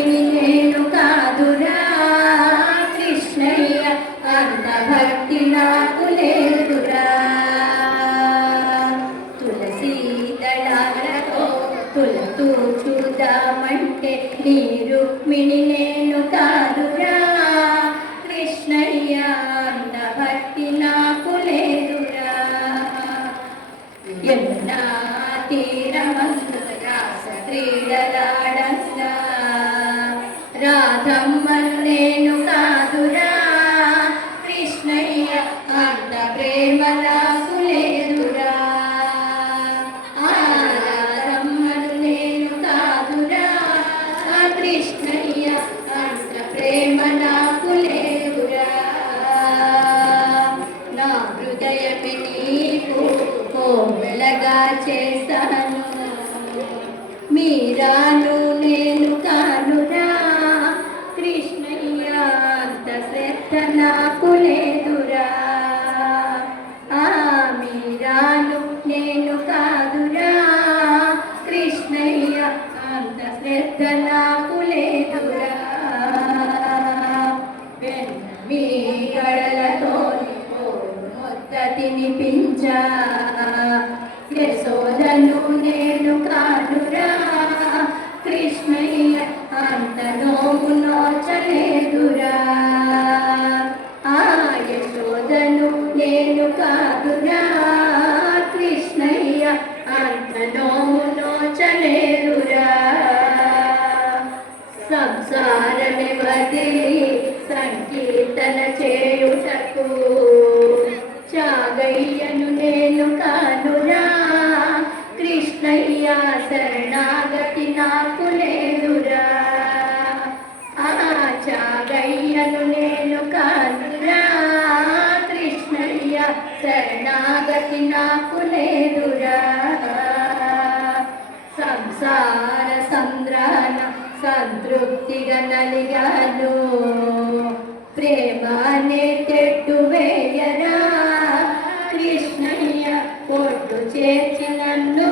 రుక్మిణి నేను కాదురా కృష్ణయ్య, అంత భక్తి నాకు లేదురా. తులసీ దళాలతో తులతూ చూద్దామంటే నీ రుక్మిణి నేను కాదురా కృష్ణయ్య, అంత భక్తి నాకు లేదురా. యమునా తీరమందు రాస క్రీడలాడంగా రాధమ్మను నేను కాదురా కృష్ణయ్య, అంత ప్రేమ నాకు లేదురా. రాధమ్మను నేను కాదురా కృష్ణయ్య, అంత ప్రేమ నాకు లేదురా. నా హృదయమే నీకు కోమలగా చేశాను, మీరాను నేను కానురా కృష్ణయ్య, అంత శ్రద్ధ నాకు లేదురా. మీరాను నేను కాదురా కృష్ణయ్య, అంత శ్రద్ధ నాకు లేదురా. మీ గడలతో మొత్త తినిపించా యశోదను నేను కాదురా కృష్ణయ్య, అంత నోము నోచలేదురా. యశోదను నేను కాదురా కృష్ణయ్య, అంత నోము నోచలేదురా. సంసారమే వదిలి సంకీర్తన చేయుటకు చాగయ్యను నేను కానురా కృష్ణయ్య, శరణాగతి నాకు లేదురా. చాగయ్యను నేను కానురా కృష్ణయ్య, శరణాగతి నాకు లేదురా. సంసార సంద్రాన సంతృప్తిగా నలిగాను, ప్రేమానే తెట్టు వేయరా కృష్ణయ్య, పొట్టు చేర్చి నన్ను